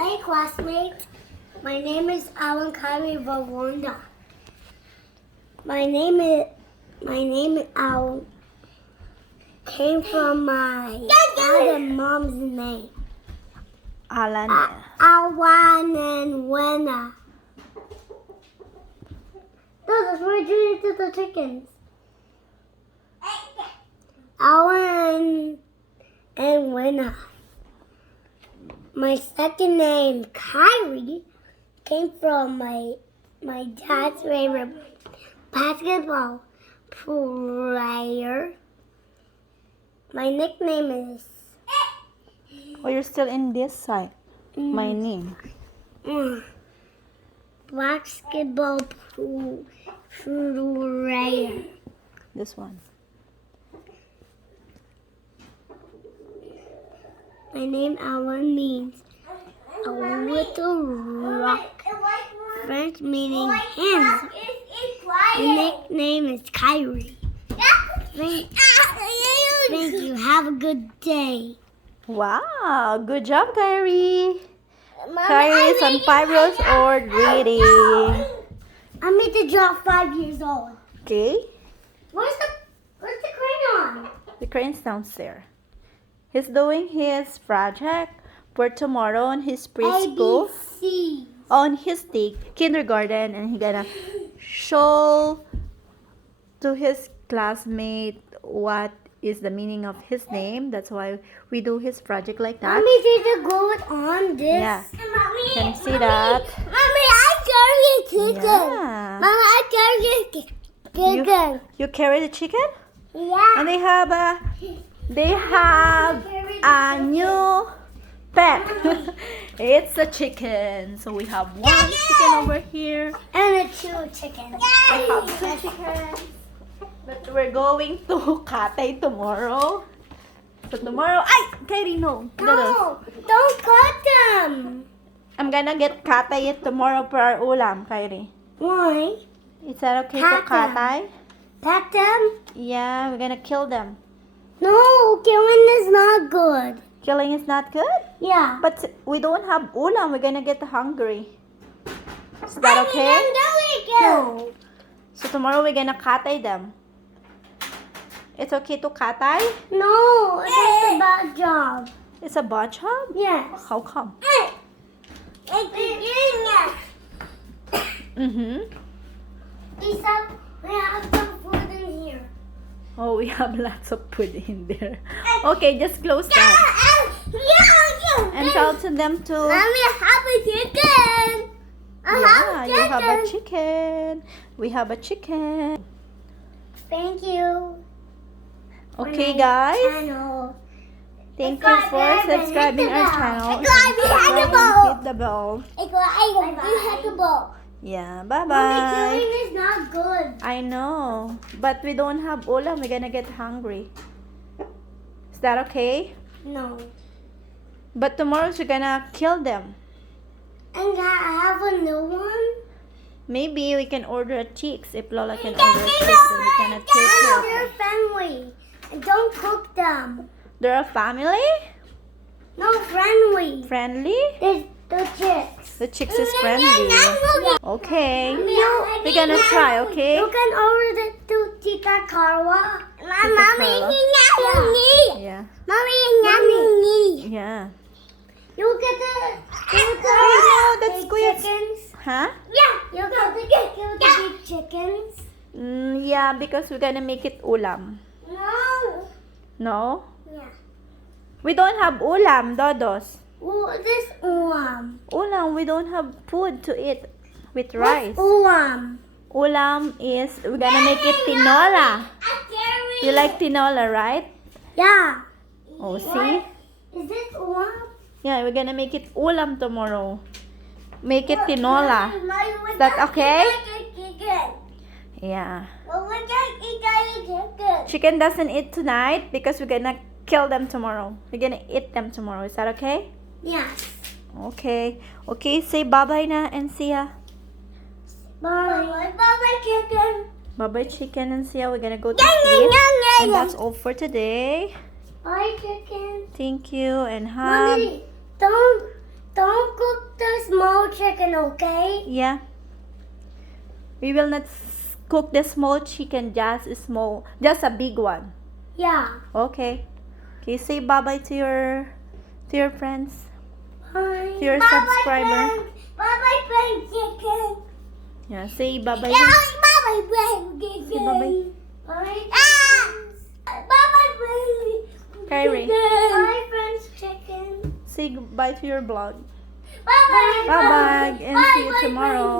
Hi, classmates. My name is Alan Kyrie and Dos World. My name is Alan. Came from my dad and mom's name. Alan. Awan and Wena. Those we're doing to the chickens. Awan and Wena. My second name, Kyrie, came from my dad's favorite basketball player. My nickname is Oh, you're still in this side. My name. Basketball player. This one. My name Alan means a little rock. French meaning hands. My nickname is Kyrie. Thank you. Have a good day. Wow, good job, Kyrie. Kyrie is on 5 years old reading. I made the job 5 years old. Okay, Where's the crayon? the crane's downstairs. He's doing his project for tomorrow on his preschool. ABC. On his kindergarten, and he's gonna show to his classmate what is the meaning of his name. That's why we do his project like that. Mommy, did you go on this? Yeah. Mommy, You can see that. Mommy, I carry a chicken. Yeah. Mommy, I carry a chicken. You carry the chicken? Yeah. And they have a new pet. It's a chicken. So we have one chicken over here. And 2 chickens. I have 2 chickens. But we're going to Katay tomorrow. So tomorrow, Katie, no. No, don't cut them. I'm gonna get Katay tomorrow for our ulam, Kyrie. Why? Is that okay Cut to Katay? Pet them? Yeah, we're gonna kill them. No, killing is not good. Killing is not good? Yeah. But we don't have ulam. We're gonna get hungry. Is that okay? No. So tomorrow we're gonna Katay them. It's okay to Katay? No, that's a bad job. It's a bad job? Yes. How come? Lisa, we have some food in here. Oh, we have lots of food in there. Okay, just close that. And tell to them to... Mommy, I have a chicken. Yeah, you have a chicken. We have a chicken. Thank you. Okay, guys. Channel. Thank you for subscribing our channel. Hit the bell. Yeah, bye-bye. Killing is not good. I know. But we don't have ulam. We're gonna get hungry. Is that okay? No. But tomorrow we're gonna kill them. And I have a new one. Maybe we can order a chicks. If Lola can order a chicks, then we're gonna take care of They're them. friendly. And don't cook them. They're a family? No, friendly. Friendly? There's the chicks. The chicks is friendly. Okay. We're gonna try, okay? You can order it to Tita Carwa. Carla. Yeah. Mommy, Yeah. you get the Oh, that's big good. chickens. Huh? Yeah, you get the big chickens. Yeah, because we're gonna make it ulam. No. No? Yeah. We don't have ulam, Dodos. This ulam. Ulam, we don't have food to eat with rice. What's ulam? Ulam is, we're gonna make it tinola. You like tinola, right? Yeah. Oh, see? Is this ulam? Yeah, we're gonna make it ulam tomorrow. Make it tinola. Is that okay? Yeah. Chicken doesn't eat tonight because we're gonna kill them tomorrow. We're gonna eat them tomorrow. Is that okay? Yes. Okay. Okay, say bye-bye na and see ya. Bye. Bye, chicken. Bye-bye chicken and see ya. We're gonna go to sleep. And that's all for today. Bye, chicken. Thank you and have... Mommy, don't cook small chicken, okay? Yeah. We will not cook the small chicken, just a big one. Yeah. Okay. Okay, say bye-bye to your friends, Bye. to your subscriber. Bye-bye, friend chicken. Yeah, say bye-bye. Yeah, bye-bye, friend chicken. Say bye-bye. Bye. Ah! Bye-bye, friend Kyrie. chicken. Bye, friends chicken. Say goodbye to your vlog. Bye-bye. Bye-bye and see you Bye-bye, tomorrow.